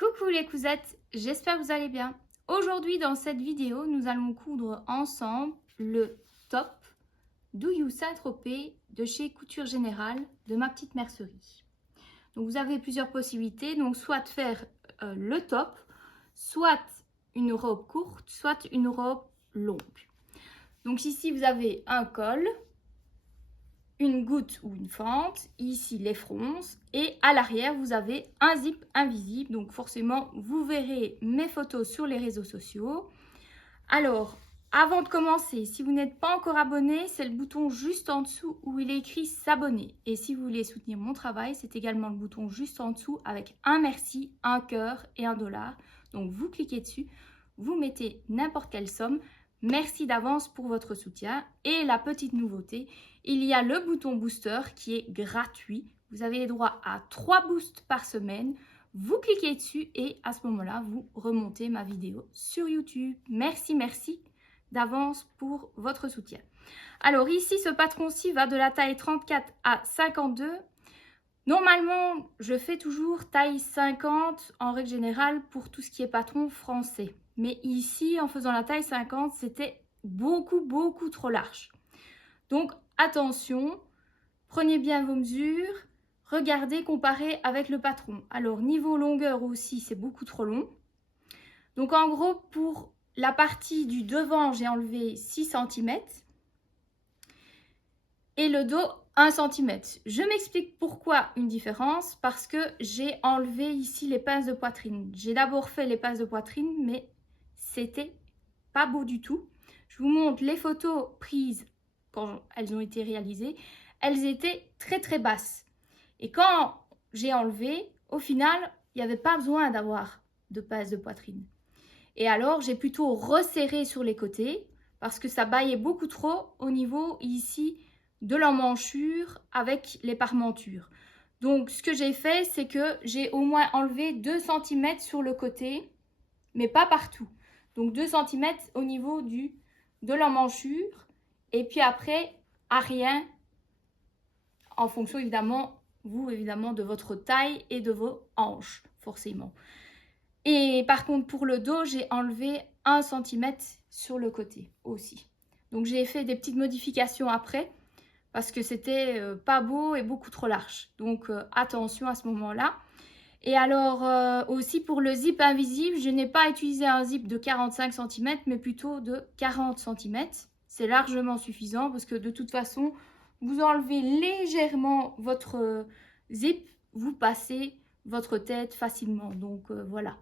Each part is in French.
Coucou les cousettes, j'espère que vous allez bien. Aujourd'hui dans cette vidéo, nous allons coudre ensemble le top Douillou Saint-Tropez de chez Couture Générale de ma petite mercerie. Donc vous avez plusieurs possibilités, donc soit faire le top, soit une robe courte, soit une robe longue. Donc ici vous avez un col, une goutte ou une fente, ici les fronces, et à l'arrière vous avez un zip invisible, donc forcément vous verrez mes photos sur les réseaux sociaux. Alors avant de commencer, si vous n'êtes pas encore abonné, c'est le bouton juste en dessous où il est écrit s'abonner, et si vous voulez soutenir mon travail, c'est également le bouton juste en dessous avec un merci, un cœur et $1. Donc vous cliquez dessus, vous mettez n'importe quelle somme. Merci d'avance pour votre soutien. Et la petite nouveauté, il y a le bouton booster qui est gratuit. Vous avez droit à 3 boosts par semaine. Vous cliquez dessus et à ce moment-là, vous remontez ma vidéo sur YouTube. Merci d'avance pour votre soutien. Alors ici, ce patron-ci va de la taille 34 à 52. Normalement, je fais toujours taille 50 en règle générale pour tout ce qui est patron français. Mais ici, en faisant la taille 50, c'était beaucoup trop large. Donc, attention, prenez bien vos mesures, regardez, comparez avec le patron. Alors, niveau longueur aussi, c'est beaucoup trop long. Donc, en gros, pour la partie du devant, j'ai enlevé 6 cm. Et le dos, 1 cm. Je m'explique pourquoi une différence, parce que j'ai enlevé ici les pinces de poitrine. J'ai d'abord fait les pinces de poitrine, mais c'était pas beau du tout. Je vous montre les photos prises quand elles ont été réalisées. Elles étaient très basses. Et quand j'ai enlevé, au final, il n'y avait pas besoin d'avoir de pinces de poitrine. Et alors, j'ai plutôt resserré sur les côtés, parce que ça baillait beaucoup trop au niveau ici de l'emmanchure avec les parmentures. Donc, ce que j'ai fait, c'est que j'ai au moins enlevé 2 cm sur le côté, mais pas partout. Donc, 2 cm au niveau de l'emmanchure. Et puis après, à rien, en fonction évidemment, évidemment, de votre taille et de vos hanches, forcément. Et par contre, pour le dos, j'ai enlevé 1 cm sur le côté aussi. Donc, j'ai fait des petites modifications après, parce que c'était pas beau et beaucoup trop large. Donc attention à ce moment-là. Et alors aussi pour le zip invisible, je n'ai pas utilisé un zip de 45 cm, mais plutôt de 40 cm. C'est largement suffisant parce que de toute façon, vous enlevez légèrement votre zip, vous passez votre tête facilement. Donc voilà.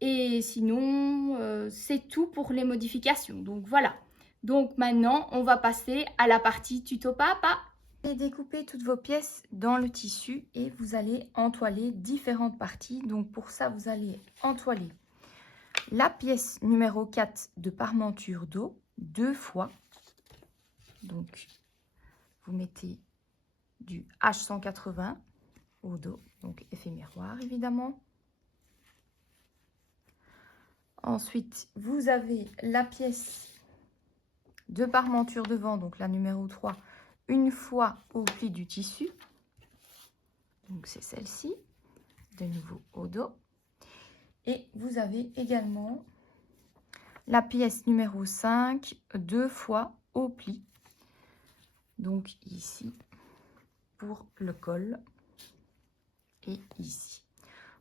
Et sinon, c'est tout pour les modifications. Donc voilà. Donc maintenant, on va passer à la partie tuto papa. Et découpez toutes vos pièces dans le tissu et vous allez entoiler différentes parties. Donc pour ça, vous allez entoiler la pièce numéro 4 de parmenture dos 2 fois. Donc vous mettez du H180 au dos, donc effet miroir évidemment. Ensuite, vous avez la pièce de parmenture devant, donc la numéro 3, une fois au pli du tissu. Donc c'est celle-ci, de nouveau au dos. Et vous avez également la pièce numéro 5, 2 fois au pli. Donc ici, pour le col. Et ici.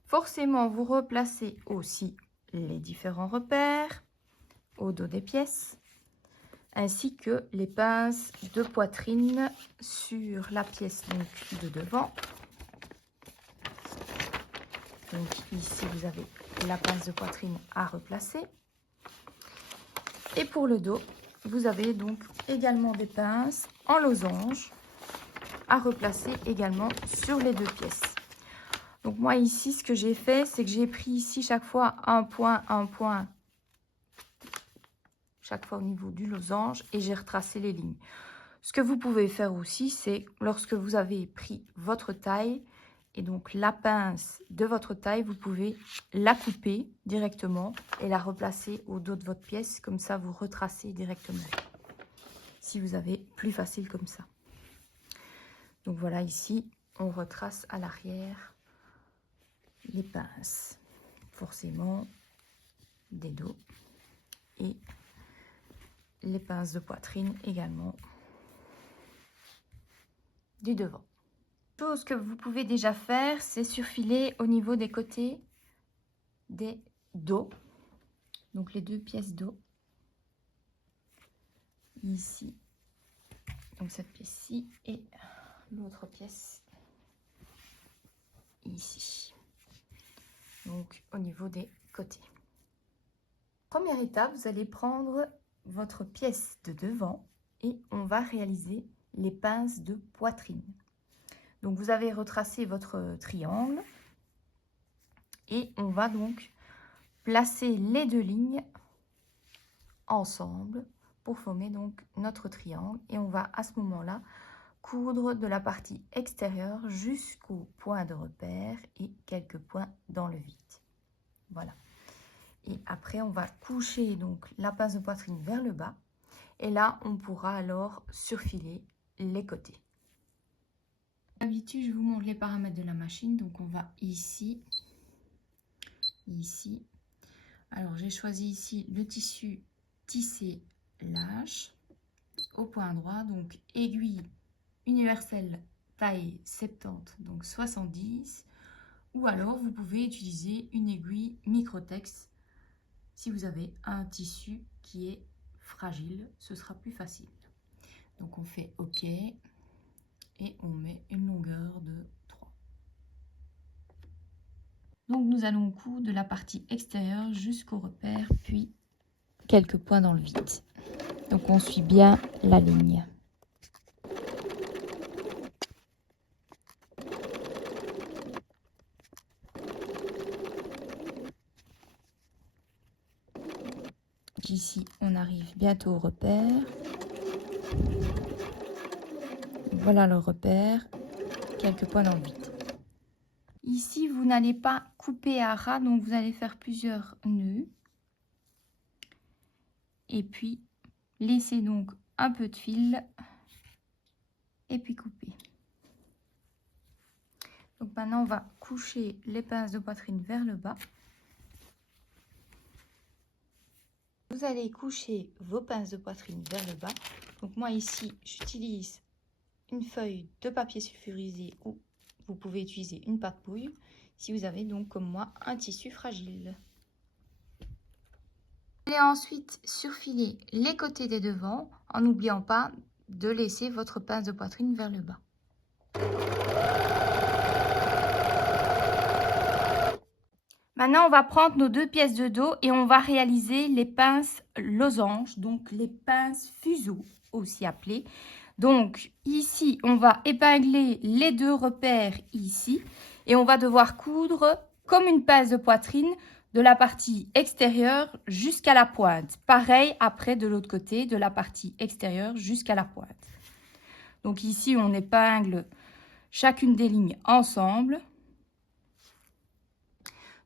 Forcément, vous replacez aussi les différents repères au dos des pièces, ainsi que les pinces de poitrine sur la pièce donc, de devant. Donc ici, vous avez la pince de poitrine à replacer. Et pour le dos, vous avez donc également des pinces en losange à replacer également sur les 2 pièces. Donc moi ici, ce que j'ai fait, c'est que j'ai pris ici chaque fois un point, chaque fois au niveau du losange et j'ai retracé les lignes. Ce que vous pouvez faire aussi, c'est lorsque vous avez pris votre taille et donc la pince de votre taille, vous pouvez la couper directement et la replacer au dos de votre pièce. Comme ça, vous retracez directement. Si vous avez plus facile comme ça. Donc voilà, ici, on retrace à l'arrière les pinces, forcément des dos, et les pinces de poitrine également du devant. Chose que vous pouvez déjà faire, c'est surfiler au niveau des côtés des dos, donc les deux pièces dos, ici, donc cette pièce-ci et l'autre pièce ici, donc au niveau des côtés. Première étape, vous allez prendre votre pièce de devant et on va réaliser les pinces de poitrine. Donc vous avez retracé votre triangle et on va donc placer les deux lignes ensemble pour former donc notre triangle, et on va à ce moment-là coudre de la partie extérieure jusqu'au point de repère et quelques points dans le vide. Voilà. Et après on va coucher donc la pince de poitrine vers le bas, et là on pourra alors surfiler les côtés. D'habitude je vous montre les paramètres de la machine, donc on va ici, ici. Alors j'ai choisi ici le tissu tissé lâche au point droit, donc aiguille universelle taille 70, donc 70, ou alors vous pouvez utiliser une aiguille Microtex si vous avez un tissu qui est fragile, ce sera plus facile. Donc on fait OK et on met une longueur de 3. Donc nous allons coudre de la partie extérieure jusqu'au repère, puis quelques points dans le vide. Donc on suit bien la ligne. Ici on arrive bientôt au repère. Voilà le repère, quelques points dans le vide. Ici vous n'allez pas couper à ras, donc vous allez faire plusieurs nœuds. Et puis laissez donc un peu de fil et puis couper. Donc maintenant on va coucher les pinces de poitrine vers le bas. Vous allez coucher vos pinces de poitrine vers le bas. Donc moi ici j'utilise une feuille de papier sulfurisé, ou vous pouvez utiliser une pâte pouille si vous avez donc comme moi un tissu fragile. Vous allez ensuite surfiler les côtés des devants en n'oubliant pas de laisser votre pince de poitrine vers le bas. Maintenant, on va prendre nos deux pièces de dos et on va réaliser les pinces losanges, donc les pinces fuseaux aussi appelées. Donc ici, on va épingler les deux repères ici et on va devoir coudre comme une pince de poitrine de la partie extérieure jusqu'à la pointe. Pareil après de l'autre côté, de la partie extérieure jusqu'à la pointe. Donc ici, on épingle chacune des lignes ensemble.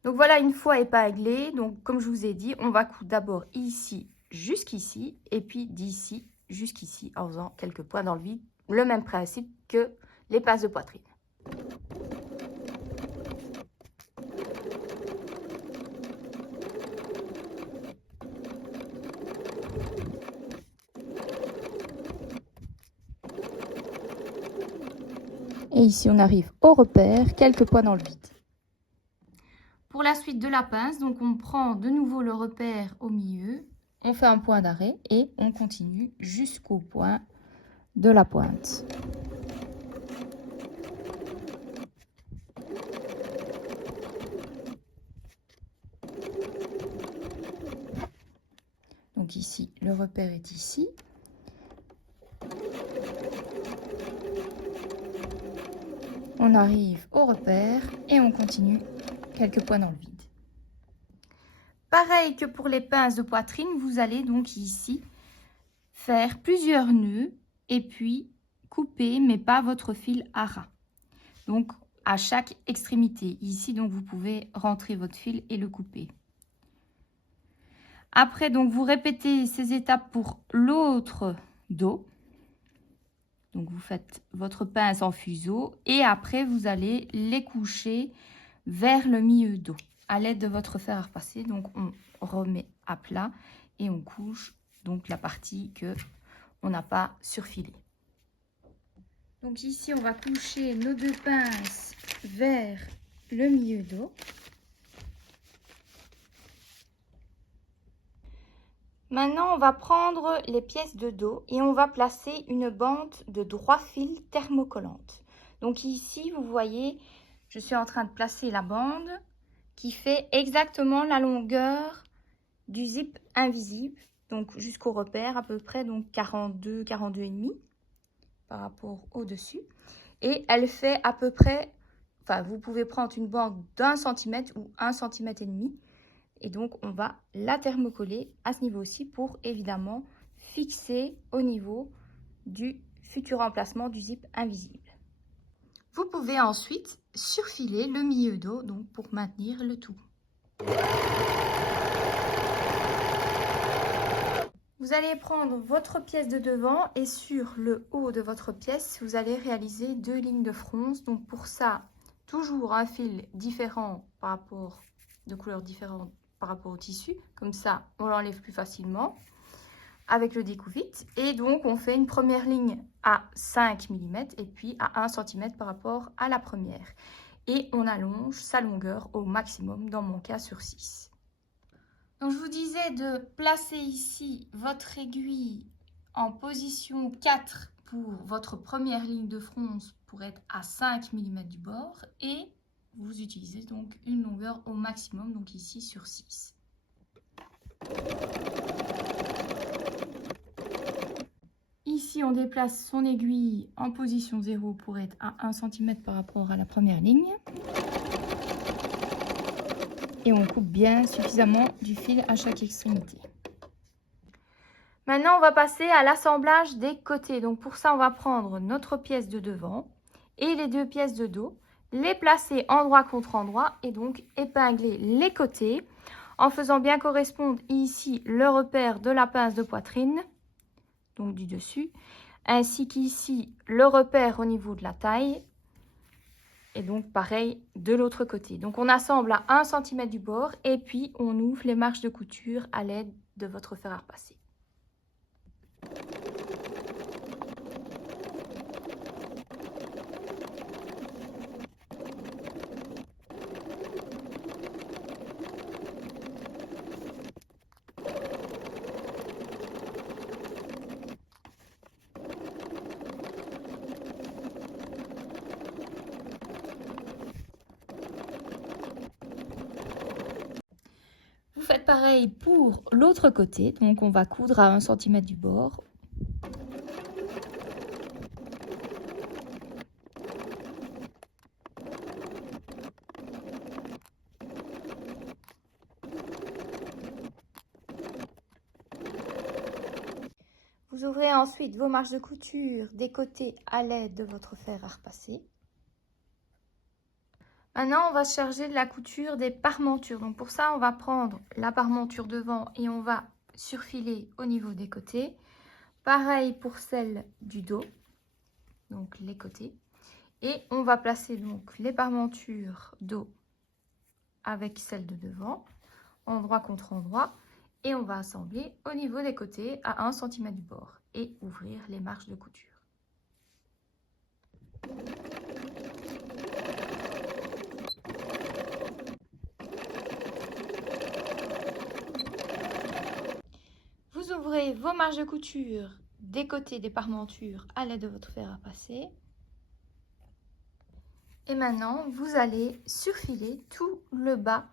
Donc voilà, une fois épinglé, donc comme je vous ai dit, on va coudre d'abord ici jusqu'ici et puis d'ici jusqu'ici en faisant quelques points dans le vide. Le même principe que les pinces de poitrine. Et ici on arrive au repère, quelques points dans le vide. Pour la suite de la pince, donc on prend de nouveau le repère au milieu, on fait un point d'arrêt et on continue jusqu'au point de la pointe. Donc ici, le repère est ici. On arrive au repère et on continue quelques points dans le vide. Pareil que pour les pinces de poitrine, vous allez donc ici faire plusieurs nœuds et puis couper, mais pas votre fil à ras. Donc à chaque extrémité. Ici, donc vous pouvez rentrer votre fil et le couper. Après, donc vous répétez ces étapes pour l'autre dos. Donc vous faites votre pince en fuseau et après vous allez les coucher vers le milieu dos à l'aide de votre fer à repasser. Donc on remet à plat et on couche donc la partie que on n'a pas surfilée. Donc ici on va coucher nos 2 pinces vers le milieu dos. Maintenant, on va prendre les pièces de dos et on va placer une bande de 3 fils thermocollante. Donc ici, vous voyez, je suis en train de placer la bande qui fait exactement la longueur du zip invisible, donc jusqu'au repère à peu près, donc 42, 42,5 par rapport au dessus. Et elle fait à peu près, enfin vous pouvez prendre une bande d'1 cm ou 1,5 cm. Et donc, on va la thermocoller à ce niveau-ci pour évidemment fixer au niveau du futur emplacement du zip invisible. Vous pouvez ensuite surfiler le milieu dos donc pour maintenir le tout. Vous allez prendre votre pièce de devant et sur le haut de votre pièce, vous allez réaliser 2 lignes de fronce. Donc pour ça, toujours un fil différent par rapport, de couleurs différentes par rapport au tissu. Comme ça, on l'enlève plus facilement avec le découvite. Et donc, on fait une première ligne à 5 mm et puis à 1 cm par rapport à la première. Et on allonge sa longueur au maximum, dans mon cas sur 6. Donc, je vous disais de placer ici votre aiguille en position 4 pour votre première ligne de fronce pour être à 5 mm du bord et vous utilisez donc une longueur au maximum, donc ici sur 6. Ici, on déplace son aiguille en position 0 pour être à 1 cm par rapport à la première ligne. Et on coupe bien suffisamment du fil à chaque extrémité. Maintenant, on va passer à l'assemblage des côtés. Donc pour ça, on va prendre notre pièce de devant et les 2 pièces de dos, les placer endroit contre endroit et donc épingler les côtés en faisant bien correspondre ici le repère de la pince de poitrine, donc du dessus, ainsi qu'ici le repère au niveau de la taille. Et donc pareil de l'autre côté. Donc on assemble à 1 cm du bord et puis on ouvre les marges de couture à l'aide de votre fer à repasser. Vous faites pareil pour l'autre côté, donc on va coudre à 1 cm du bord. Vous ouvrez ensuite vos marges de couture des côtés à l'aide de votre fer à repasser. Maintenant, on va se charger de la couture des parmentures. Donc pour ça, on va prendre la parmenture devant et on va surfiler au niveau des côtés. Pareil pour celle du dos, donc les côtés. Et on va placer donc les parmentures dos avec celle de devant, endroit contre endroit. Et on va assembler au niveau des côtés à 1 cm du bord et ouvrir les marges de couture. Vous ouvrez vos marges de couture des côtés des parmentures à l'aide de votre fer à passer. Et maintenant, vous allez surfiler tout le bas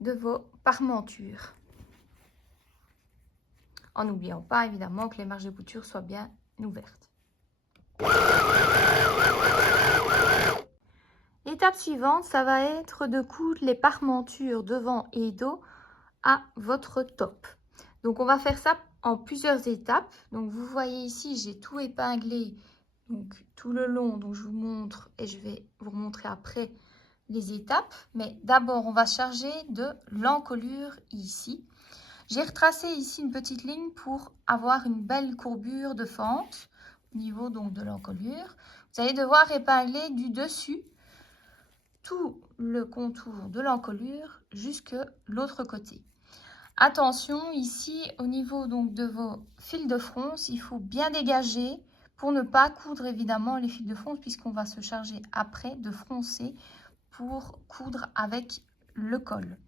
de vos parmentures. En n'oubliant pas évidemment que les marges de couture soient bien ouvertes. L'étape suivante, ça va être de coudre les parmentures devant et dos à votre top. Donc on va faire ça en plusieurs étapes. Donc vous voyez ici, j'ai tout épinglé donc tout le long. Donc je vous montre et je vais vous montrer après les étapes. Mais d'abord, on va charger de l'encolure ici. J'ai retracé ici une petite ligne pour avoir une belle courbure de fente au niveau donc de l'encolure. Vous allez devoir épingler du dessus tout le contour de l'encolure jusque l'autre côté. Attention, ici, au niveau donc de vos fils de fronce, il faut bien dégager pour ne pas coudre évidemment les fils de fronce, puisqu'on va se charger après de froncer pour coudre avec le col.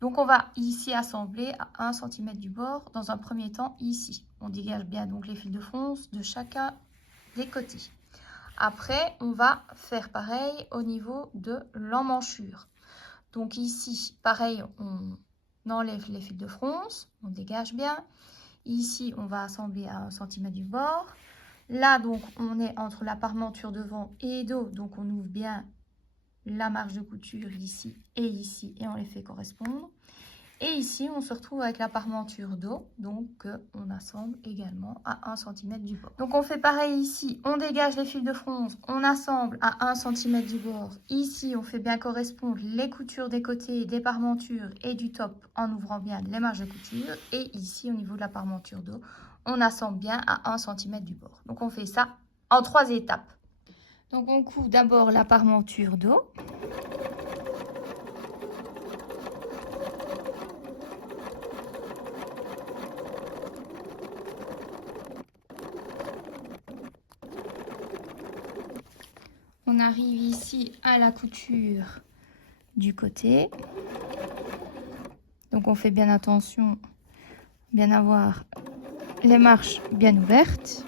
Donc on va ici assembler à 1 cm du bord dans un premier temps ici. On dégage bien donc les fils de fronce de chacun des côtés. Après, on va faire pareil au niveau de l'emmanchure. Donc ici, pareil, on enlève les fils de fronce, on dégage bien. Ici, on va assembler à 1 cm du bord. Là, donc, on est entre la parmenture devant et dos, donc on ouvre bien la marge de couture ici et on les fait correspondre. Et ici, on se retrouve avec la parmenture dos, donc on assemble également à 1 cm du bord. Donc on fait pareil ici, on dégage les fils de fronce, on assemble à 1 cm du bord. Ici, on fait bien correspondre les coutures des côtés, des parmentures et du top en ouvrant bien les marges de couture. Et ici, au niveau de la parmenture dos, on assemble bien à 1 cm du bord. Donc on fait ça en 3 étapes. Donc on coud d'abord la parmenture dos. On arrive ici à la couture du côté. Donc on fait bien attention, bien avoir les marches bien ouvertes.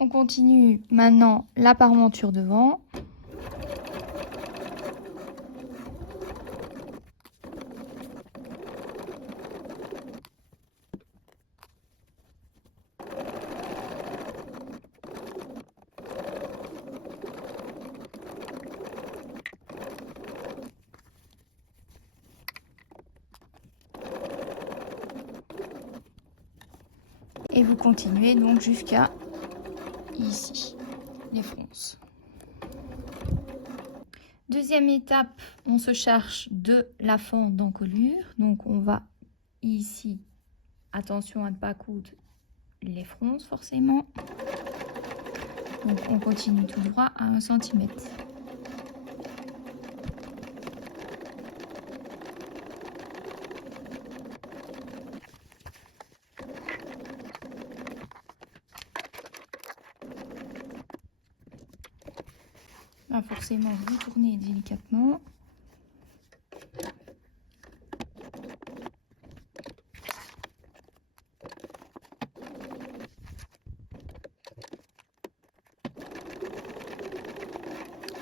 On continue maintenant la parmenture devant. Et vous continuez donc jusqu'à ici, les fronces. Deuxième étape, on se charge de la fente d'encolure. Donc on va ici, attention à ne pas coudre les fronces forcément. Donc on continue tout droit à 1 cm. Là, forcément, vous tournez délicatement.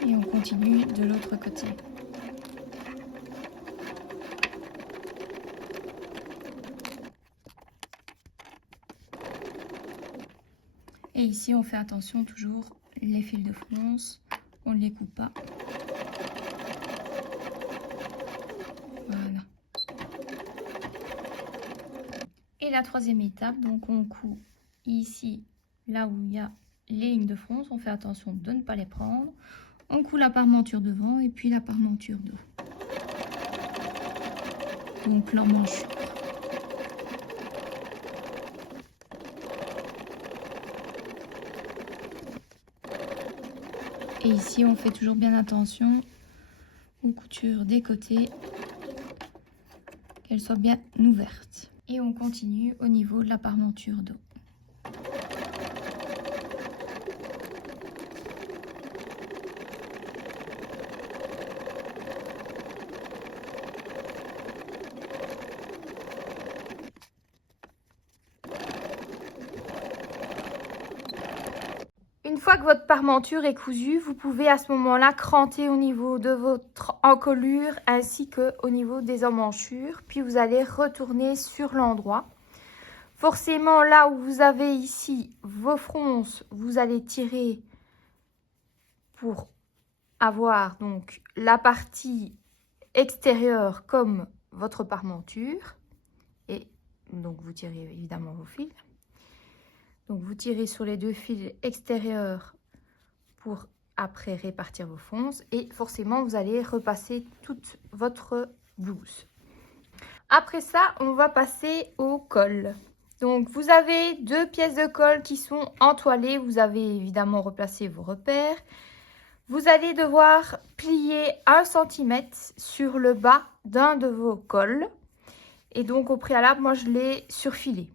Et on continue de l'autre côté. Et ici, on fait attention toujours, les fils de fronce, on ne les coupe pas. Voilà. Et la troisième étape, donc on coud ici, là où il y a les lignes de fronce, on fait attention de ne pas les prendre. On coud la parmenture devant et puis la parmenture dos. Donc l'emmanchure. Et ici, on fait toujours bien attention aux coutures des côtés, qu'elles soient bien ouvertes. Et on continue au niveau de la parmenture dos. Une fois que votre parmenture est cousue, vous pouvez à ce moment-là cranter au niveau de votre encolure ainsi qu'au niveau des emmanchures. Puis vous allez retourner sur l'endroit. Forcément, là où vous avez ici vos fronces, vous allez tirer pour avoir donc la partie extérieure comme votre parmenture. Et donc vous tirez évidemment vos fils. Donc vous tirez sur les deux fils extérieurs pour après répartir vos fronces et forcément vous allez repasser toute votre blouse. Après ça, on va passer au col. Donc vous avez deux pièces de colle qui sont entoilées. Vous avez évidemment replacé vos repères. Vous allez devoir plier 1 cm sur le bas d'un de vos cols. Et donc au préalable, moi je l'ai surfilé.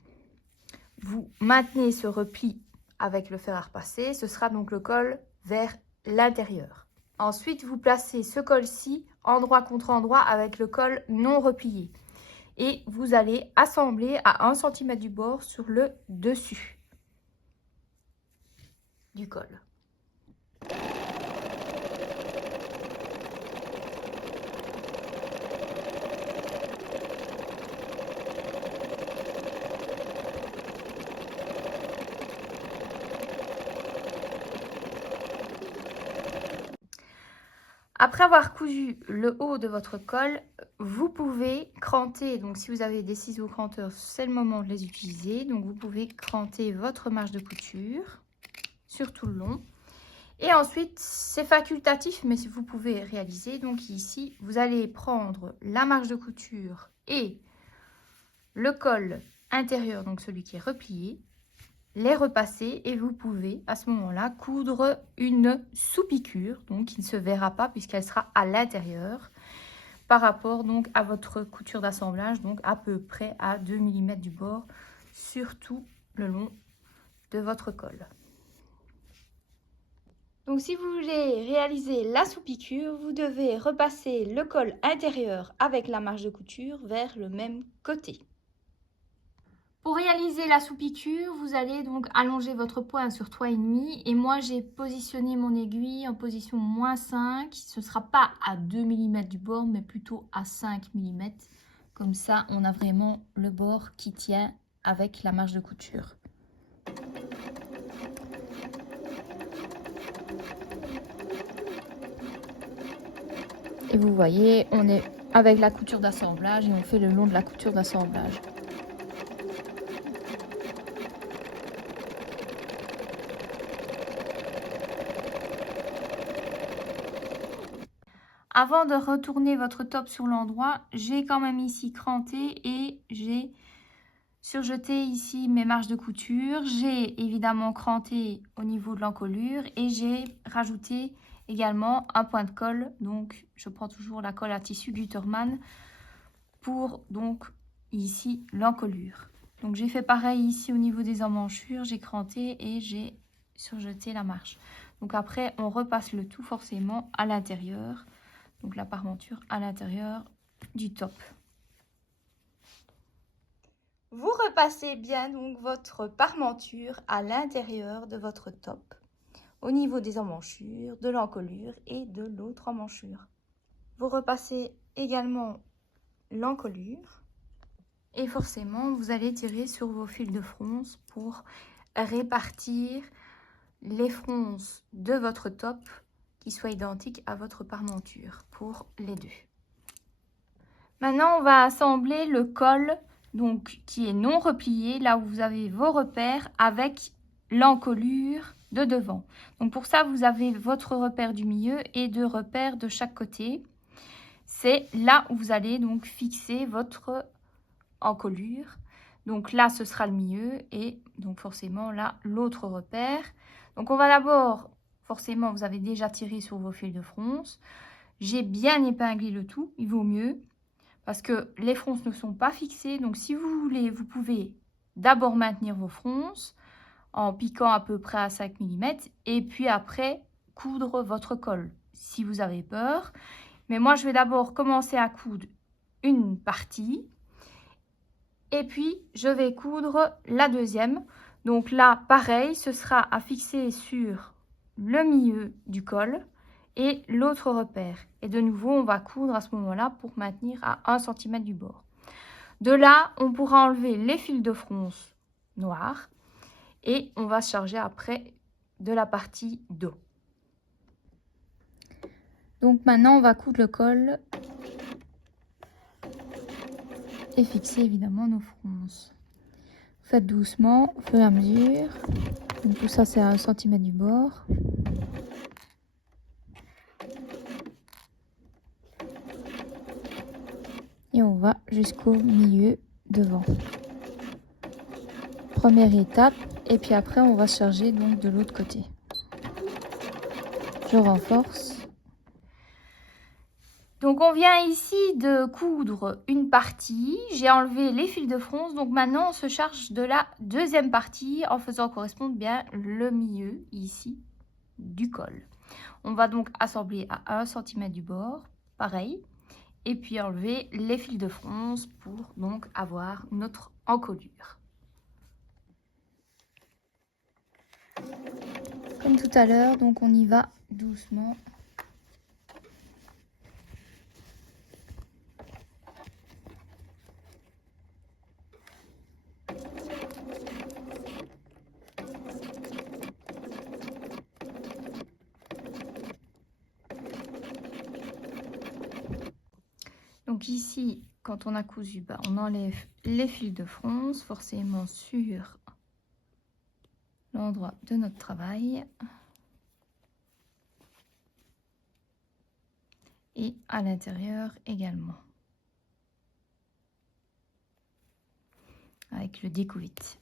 Vous maintenez ce repli avec le fer à repasser. Ce sera donc le col vers l'intérieur. Ensuite, vous placez ce col-ci endroit contre endroit avec le col non replié. Et vous allez assembler à 1 cm du bord sur le dessus du col. Après avoir cousu le haut de votre col, vous pouvez cranter, donc si vous avez des ciseaux cranteurs, c'est le moment de les utiliser. Donc vous pouvez cranter votre marge de couture sur tout le long. Et ensuite, c'est facultatif, mais vous pouvez réaliser. Donc ici, vous allez prendre la marge de couture et le col intérieur, donc celui qui est replié, les repasser et vous pouvez à ce moment-là coudre une sous-piqûre, donc qui ne se verra pas puisqu'elle sera à l'intérieur par rapport donc à votre couture d'assemblage, donc à peu près à 2 mm du bord sur tout le long de votre col. Donc si vous voulez réaliser la sous-piqûre, vous devez repasser le col intérieur avec la marge de couture vers le même côté. Pour réaliser la sous-piqûre, vous allez donc allonger votre pointe sur 3,5 et moi j'ai positionné mon aiguille en position -5. Ce ne sera pas à 2 mm du bord mais plutôt à 5 mm. Comme ça, on a vraiment le bord qui tient avec la marge de couture. Et vous voyez, on est avec la couture d'assemblage et on fait le long de la couture d'assemblage. Avant de retourner votre top sur l'endroit, j'ai quand même ici cranté et j'ai surjeté ici mes marges de couture. J'ai évidemment cranté au niveau de l'encolure et j'ai rajouté également un point de colle. Donc je prends toujours la colle à tissu Gutermann pour donc ici l'encolure. Donc j'ai fait pareil ici au niveau des emmanchures, j'ai cranté et j'ai surjeté la marge. Donc après on repasse le tout forcément à l'intérieur. Donc la parmenture à l'intérieur du top. Vous repassez bien donc votre parmenture à l'intérieur de votre top, au niveau des emmanchures, de l'encolure et de l'autre emmanchure. Vous repassez également l'encolure et forcément vous allez tirer sur vos fils de fronce pour répartir les fronces de votre top qui soit identique à votre parmenture pour les deux. Maintenant, on va assembler le col donc qui est non replié, là où vous avez vos repères avec l'encolure de devant. Donc pour ça, vous avez votre repère du milieu et 2 repères de chaque côté. C'est là où vous allez donc fixer votre encolure. Donc là, ce sera le milieu et donc forcément là, l'autre repère. Donc on va d'abord... Forcément, vous avez déjà tiré sur vos fils de fronce. J'ai bien épinglé le tout, il vaut mieux, parce que les fronces ne sont pas fixées. Donc, si vous voulez, vous pouvez d'abord maintenir vos fronces en piquant à peu près à 5 mm et puis après, coudre votre col, si vous avez peur. Mais moi, je vais d'abord commencer à coudre une partie et puis je vais coudre la deuxième. Donc là, pareil, ce sera à fixer sur le milieu du col et l'autre repère. Et de nouveau, on va coudre à ce moment-là pour maintenir à 1 cm du bord. De là, on pourra enlever les fils de fronce noirs et on va se charger après de la partie dos. Donc maintenant, on va coudre le col et fixer évidemment nos fronces. Faites doucement, au fur et à mesure. Donc tout ça, c'est à 1 cm du bord. Et on va jusqu'au milieu devant. Première étape, et puis après on va se charger donc de l'autre côté. Je renforce. Donc on vient ici de coudre une partie, j'ai enlevé les fils de fronce, donc maintenant on se charge de la deuxième partie en faisant correspondre bien le milieu ici du col. On va donc assembler à 1 cm du bord, pareil, et puis enlever les fils de fronce pour donc avoir notre encolure. Comme tout à l'heure, donc on y va doucement. Donc ici, quand on a cousu, on enlève les fils de fronce, forcément sur l'endroit de notre travail. Et à l'intérieur également. Avec le découvite.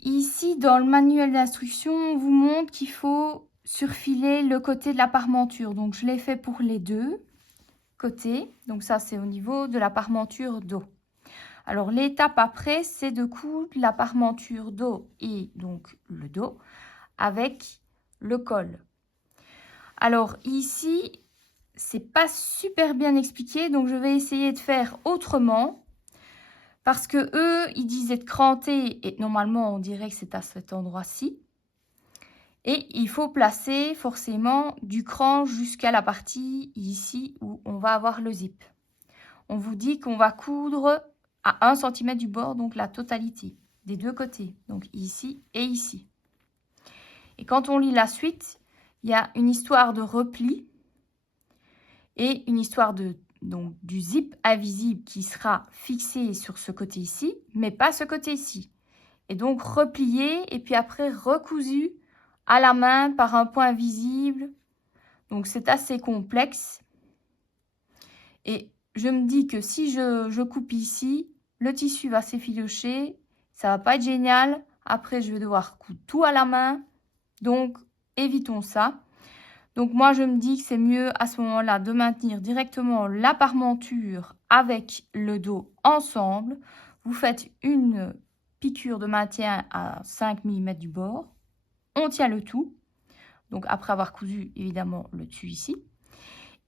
Ici, dans le manuel d'instruction, on vous montre qu'il faut surfiler le côté de la parmenture. Donc, je l'ai fait pour les deux côtés. Donc, ça, c'est au niveau de la parmenture dos. Alors, l'étape après, c'est de coudre la parmenture dos et donc le dos avec le col. Alors, ici, c'est pas super bien expliqué. Donc, je vais essayer de faire autrement. Parce que eux, ils disaient de cranter et normalement, on dirait que c'est à cet endroit-ci. Et il faut placer forcément du cran jusqu'à la partie ici où on va avoir le zip. On vous dit qu'on va coudre à 1 cm du bord, donc la totalité des deux côtés. Donc ici et ici. Et quand on lit la suite, il y a une histoire de repli et une histoire de donc du zip invisible qui sera fixé sur ce côté ici, mais pas ce côté ici. Et donc replié et puis après recousu à la main par un point visible. Donc c'est assez complexe. Et je me dis que si je coupe ici, le tissu va s'effilocher, ça va pas être génial. Après je vais devoir coudre tout à la main. Donc évitons ça. Donc moi, je me dis que c'est mieux à ce moment-là de maintenir directement la parmenture avec le dos ensemble. Vous faites une piqûre de maintien à 5 mm du bord. On tient le tout. Donc après avoir cousu évidemment le dessus ici.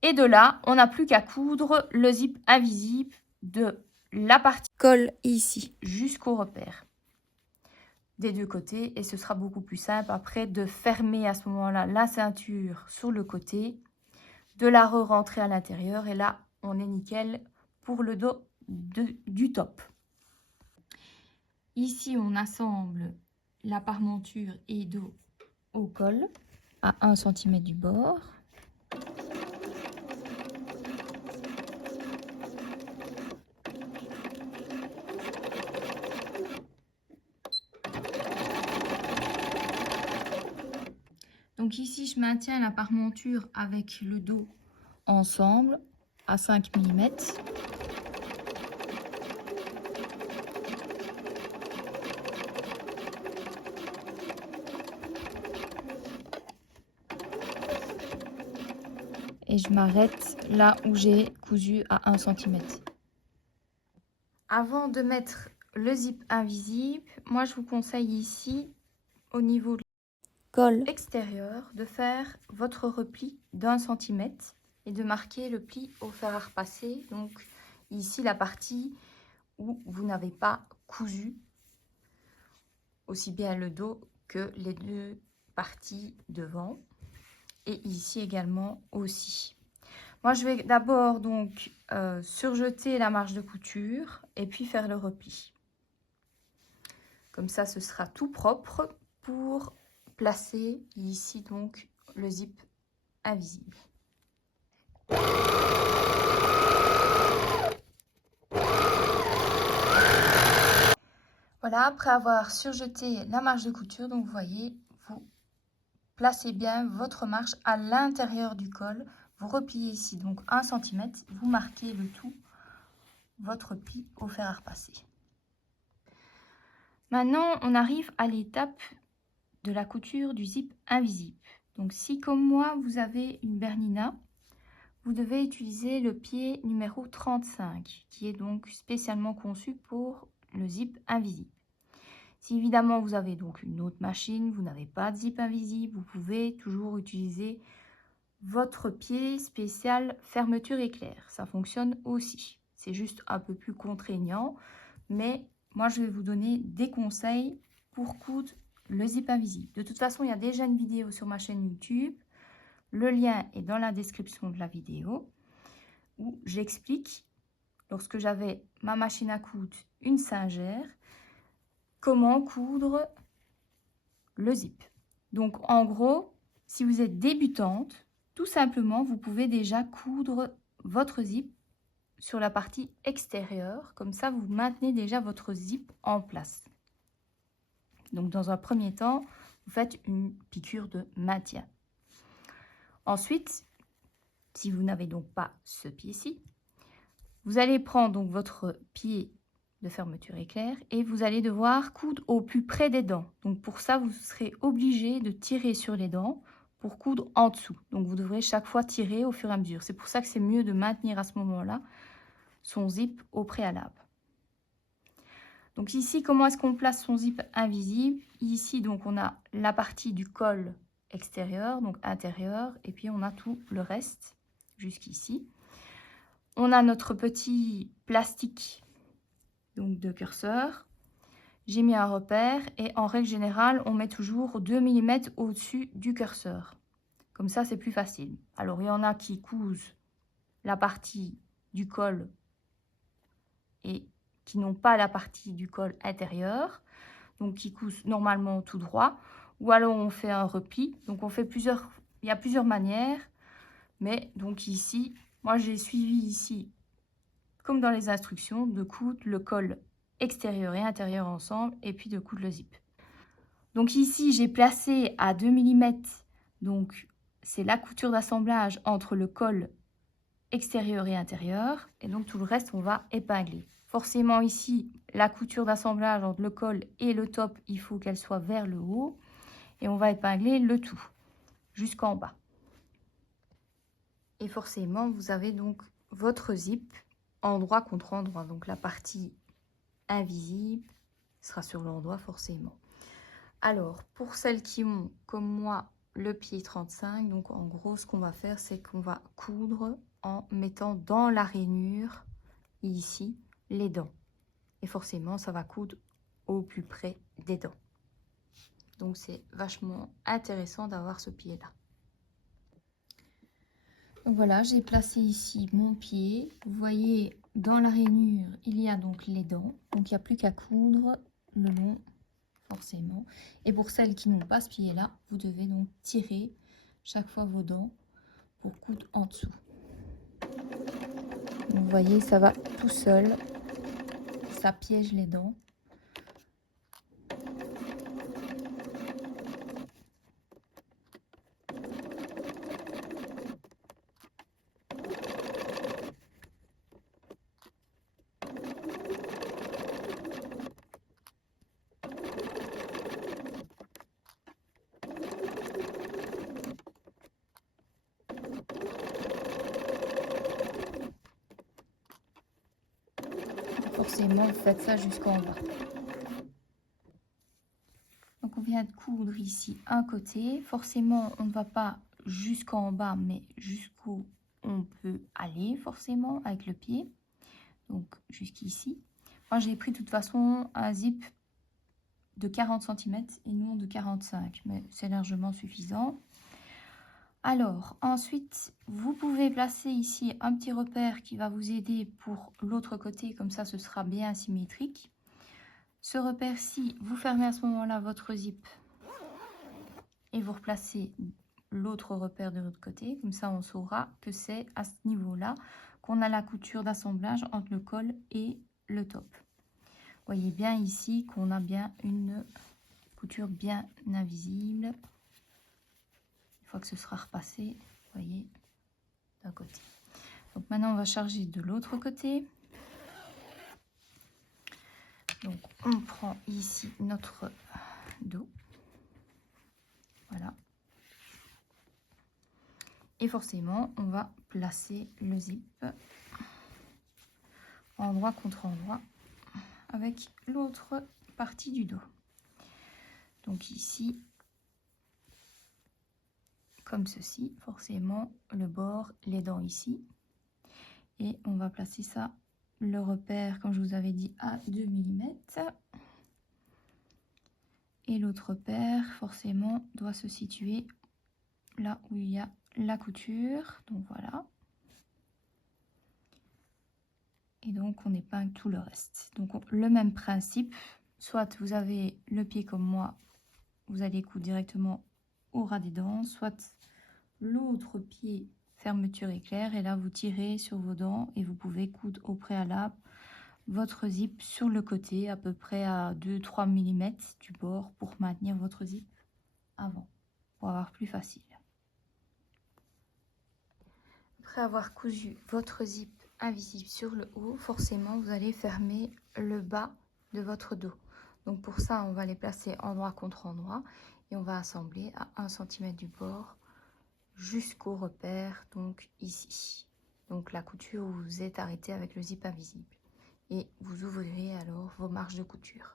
Et de là, on n'a plus qu'à coudre le zip invisible de la partie col ici jusqu'au repère des deux côtés et ce sera beaucoup plus simple après de fermer à ce moment-là la ceinture sur le côté, de la re-rentrer à l'intérieur et là on est nickel pour le dos du top. Ici on assemble la parmenture et dos au col à 1 cm du bord. Donc ici, je maintiens la parmenture avec le dos ensemble à 5 mm. Et je m'arrête là où j'ai cousu à 1 cm. Avant de mettre le zip invisible, moi je vous conseille ici, au niveau col extérieur, de faire votre repli d'1 cm et de marquer le pli au fer à repasser. Donc ici la partie où vous n'avez pas cousu aussi bien le dos que les deux parties devant et ici également aussi. Moi je vais d'abord donc surjeter la marge de couture et puis faire le repli. Comme ça ce sera tout propre pour placer ici donc le zip invisible. Voilà, après avoir surjeté la marge de couture, donc vous voyez, vous placez bien votre marge à l'intérieur du col. Vous repliez ici donc 1 cm, vous marquez le tout, votre pli au fer à repasser. Maintenant, on arrive à l'étape de la couture du zip invisible. Donc si comme moi, vous avez une Bernina, vous devez utiliser le pied numéro 35, qui est donc spécialement conçu pour le zip invisible. Si évidemment vous avez donc une autre machine, vous n'avez pas de zip invisible, vous pouvez toujours utiliser votre pied spécial fermeture éclair. Ça fonctionne aussi. C'est juste un peu plus contraignant, mais moi je vais vous donner des conseils pour coudre le zip invisible. De toute façon, il y a déjà une vidéo sur ma chaîne YouTube. Le lien est dans la description de la vidéo où j'explique, lorsque j'avais ma machine à coudre, une Singer, comment coudre le zip. Donc en gros, si vous êtes débutante, tout simplement, vous pouvez déjà coudre votre zip sur la partie extérieure. Comme ça, vous maintenez déjà votre zip en place. Donc dans un premier temps, vous faites une piqûre de maintien. Ensuite, si vous n'avez donc pas ce pied-ci, vous allez prendre donc votre pied de fermeture éclair et vous allez devoir coudre au plus près des dents. Donc pour ça, vous serez obligé de tirer sur les dents pour coudre en dessous. Donc vous devrez chaque fois tirer au fur et à mesure. C'est pour ça que c'est mieux de maintenir à ce moment-là son zip au préalable. Donc ici, comment est-ce qu'on place son zip invisible? Ici, donc on a la partie du col extérieur, donc intérieur, et puis on a tout le reste jusqu'ici. On a notre petit plastique donc de curseur. J'ai mis un repère et en règle générale, on met toujours 2 mm au-dessus du curseur. Comme ça, c'est plus facile. Alors, il y en a qui cousent la partie du col et qui n'ont pas la partie du col intérieur, donc qui cousent normalement tout droit. Ou alors, on fait un repli. Donc, on fait plusieurs... Il y a plusieurs manières. Mais donc ici, moi, j'ai suivi ici, comme dans les instructions, de coudre le col extérieur et intérieur ensemble et puis de coudre le zip. Donc ici, j'ai placé à 2 mm, donc c'est la couture d'assemblage entre le col extérieur et intérieur, et donc tout le reste, on va épingler. Forcément ici, la couture d'assemblage entre le col et le top, il faut qu'elle soit vers le haut, et on va épingler le tout jusqu'en bas. Et forcément, vous avez donc votre zip endroit contre endroit, donc la partie invisible sera sur l'endroit forcément. Alors, pour celles qui ont, comme moi, le pied 35, donc en gros, ce qu'on va faire, c'est qu'on va coudre en mettant dans la rainure, ici, les dents. Et forcément, ça va coudre au plus près des dents. Donc, c'est vachement intéressant d'avoir ce pied-là. Donc voilà, j'ai placé ici mon pied. Vous voyez, dans la rainure, il y a donc les dents. Donc, il n'y a plus qu'à coudre le long, forcément. Et pour celles qui n'ont pas ce pied-là, vous devez donc tirer chaque fois vos dents pour coudre en dessous. Donc, vous voyez, ça va tout seul. Ça piège les dents. Forcément, vous faites ça jusqu'en bas. Donc, on vient de coudre ici un côté. Forcément, on ne va pas jusqu'en bas, mais jusqu'où on peut aller, forcément, avec le pied. Donc, jusqu'ici. Moi, j'ai pris de toute façon un zip de 40 cm et non de 45, mais c'est largement suffisant. Alors, ensuite, vous pouvez placer ici un petit repère qui va vous aider pour l'autre côté, comme ça, ce sera bien symétrique. Ce repère-ci, vous fermez à ce moment-là votre zip et vous replacez l'autre repère de l'autre côté. Comme ça, on saura que c'est à ce niveau-là qu'on a la couture d'assemblage entre le col et le top. Vous voyez bien ici qu'on a bien une couture bien invisible. Une fois que ce sera repassé, vous voyez, d'un côté. Donc maintenant, on va charger de l'autre côté. Donc, on prend ici notre dos. Voilà. Et forcément, on va placer le zip endroit contre endroit avec l'autre partie du dos. Donc ici, comme ceci, forcément le bord, les dents ici. Et on va placer ça, le repère, comme je vous avais dit, à 2 mm. Et l'autre repère, forcément, doit se situer là où il y a la couture. Donc voilà. Et donc on épingle tout le reste. Donc le même principe, soit vous avez le pied comme moi, vous allez coudre directement au ras des dents, soit l'autre pied fermeture éclair, et là vous tirez sur vos dents et vous pouvez coudre au préalable votre zip sur le côté à peu près à 2-3 mm du bord pour maintenir votre zip avant, pour avoir plus facile. Après avoir cousu votre zip invisible sur le haut, forcément vous allez fermer le bas de votre dos. Donc pour ça, on va les placer endroit contre endroit et on va assembler à 1 cm du bord jusqu'au repère, donc ici. Donc la couture où vous êtes arrêté avec le zip invisible. Et vous ouvrirez alors vos marges de couture.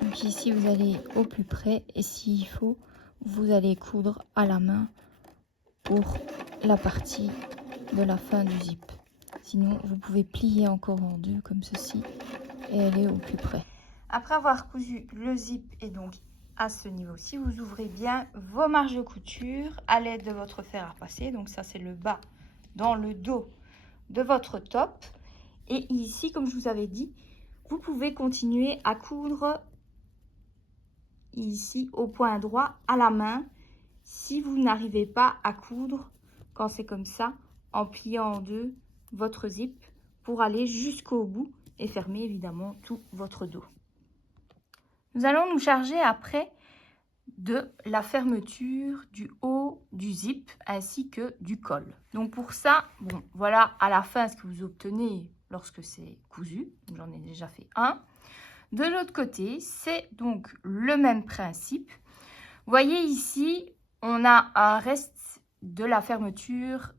Donc ici vous allez au plus près et s'il faut vous allez coudre à la main pour la partie de la fin du zip. Sinon vous pouvez plier encore en deux comme ceci et aller au plus près. Après avoir cousu le zip et donc à ce niveau-ci, vous ouvrez bien vos marges de couture à l'aide de votre fer à repasser. Donc ça c'est le bas dans le dos de votre top. Et ici, comme je vous avais dit, vous pouvez continuer à coudre ici au point droit à la main si vous n'arrivez pas à coudre quand c'est comme ça en pliant en deux votre zip pour aller jusqu'au bout et fermer évidemment tout votre dos. Nous allons nous charger après de la fermeture du haut du zip ainsi que du col. Donc pour ça, bon, voilà à la fin ce que vous obtenez lorsque c'est cousu. J'en ai déjà fait un. De l'autre côté, c'est donc le même principe. Vous voyez ici, on a un reste de la fermeture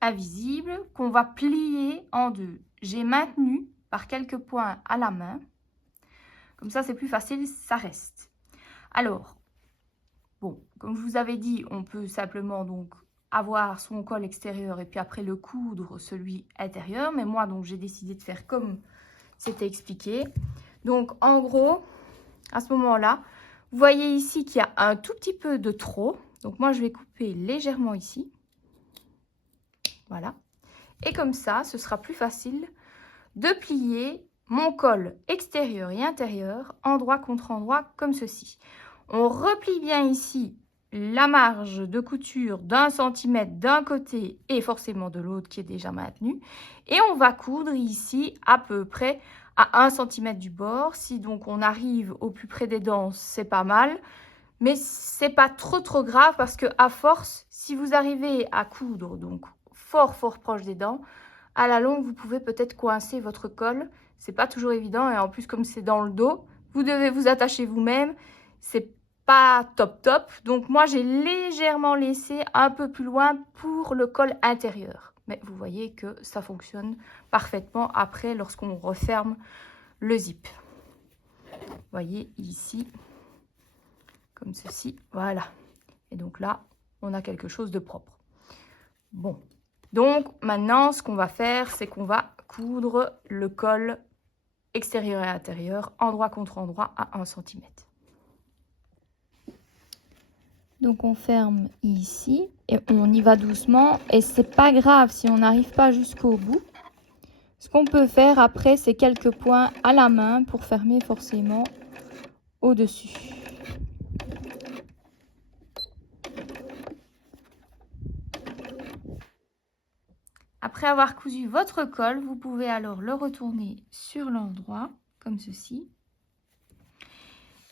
invisible qu'on va plier en deux. J'ai maintenu par quelques points à la main. Comme ça, c'est plus facile, ça reste. Alors, bon, comme je vous avais dit, on peut simplement donc avoir son col extérieur et puis après le coudre celui intérieur. Mais moi, donc, j'ai décidé de faire comme c'était expliqué. Donc, en gros, à ce moment-là, vous voyez ici qu'il y a un tout petit peu de trop. Donc, moi, je vais couper légèrement ici. Voilà. Et comme ça, ce sera plus facile de plier mon col extérieur et intérieur, endroit contre endroit, comme ceci. On replie bien ici la marge de couture d'1 cm d'un côté et forcément de l'autre qui est déjà maintenue. Et on va coudre ici à peu près à 1 cm du bord. Si donc on arrive au plus près des dents, c'est pas mal. Mais c'est pas trop grave parce que à force, si vous arrivez à coudre donc fort proche des dents, à la longue, vous pouvez peut-être coincer votre col. C'est pas toujours évident et en plus, comme c'est dans le dos, vous devez vous attacher vous-même. C'est pas top. Donc moi, j'ai légèrement laissé un peu plus loin pour le col intérieur. Mais vous voyez que ça fonctionne parfaitement après lorsqu'on referme le zip. Vous voyez ici, comme ceci, voilà. Et donc là, on a quelque chose de propre. Bon. Donc maintenant, ce qu'on va faire, c'est qu'on va coudre le col extérieur et intérieur, endroit contre endroit à 1 cm. Donc on ferme ici et on y va doucement. Et c'est pas grave si on n'arrive pas jusqu'au bout. Ce qu'on peut faire après, c'est quelques points à la main pour fermer forcément au-dessus. Après avoir cousu votre col, vous pouvez alors le retourner sur l'endroit, comme ceci.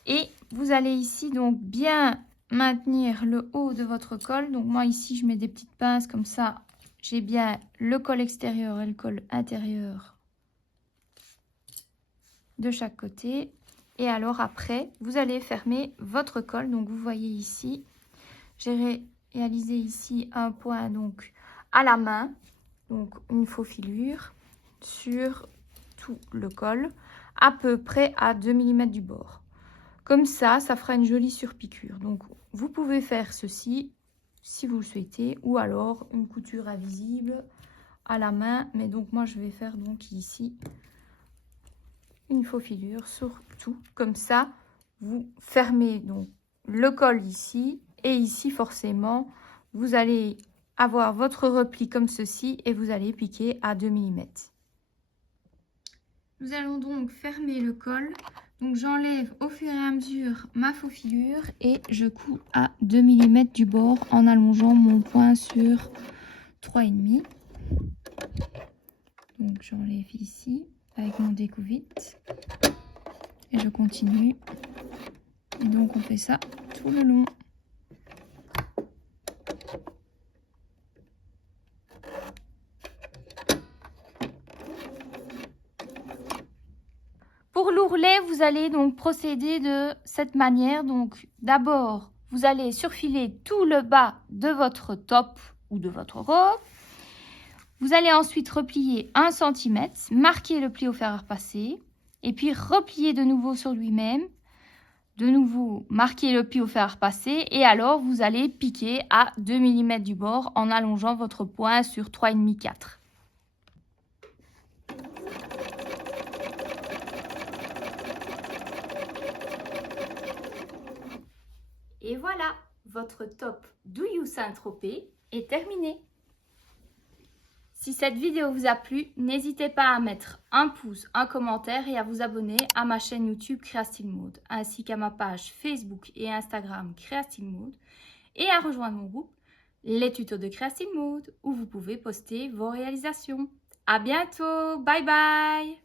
Et vous allez ici donc bien maintenir le haut de votre col. Donc moi ici, je mets des petites pinces comme ça. J'ai bien le col extérieur et le col intérieur de chaque côté. Et alors après, vous allez fermer votre col. Donc vous voyez ici, j'ai réalisé ici un point donc à la main. Donc une faux filure sur tout le col, à peu près à 2 mm du bord. Comme ça fera une jolie surpiqûre. Donc vous pouvez faire ceci si vous le souhaitez, ou alors une couture invisible à la main. Mais donc moi je vais faire donc ici une faux filure sur tout. Comme ça, vous fermez donc le col ici, et ici forcément vous allez avoir votre repli comme ceci et vous allez piquer à 2 mm. Nous allons donc fermer le col. Donc j'enlève au fur et à mesure ma faux filure et je couds à 2 mm du bord en allongeant mon point sur 3,5. Donc j'enlève ici avec mon découvite et je continue. Et donc on fait ça tout le long. Pour l'ourlet, vous allez donc procéder de cette manière. Donc d'abord, vous allez surfiler tout le bas de votre top ou de votre robe. Vous allez ensuite replier 1 cm, marquer le pli au fer à repasser et puis replier de nouveau sur lui-même. De nouveau, marquer le pli au fer à repasser et alors vous allez piquer à 2 mm du bord en allongeant votre point sur 3,5-4. Et voilà, votre top Douillou Saint-Tropez est terminé. Si cette vidéo vous a plu, n'hésitez pas à mettre un pouce, un commentaire et à vous abonner à ma chaîne YouTube Créastyle-Mode, ainsi qu'à ma page Facebook et Instagram Créastyle-Mode, et à rejoindre mon groupe Les Tutos de Créastyle-Mode, où vous pouvez poster vos réalisations. À bientôt, bye bye!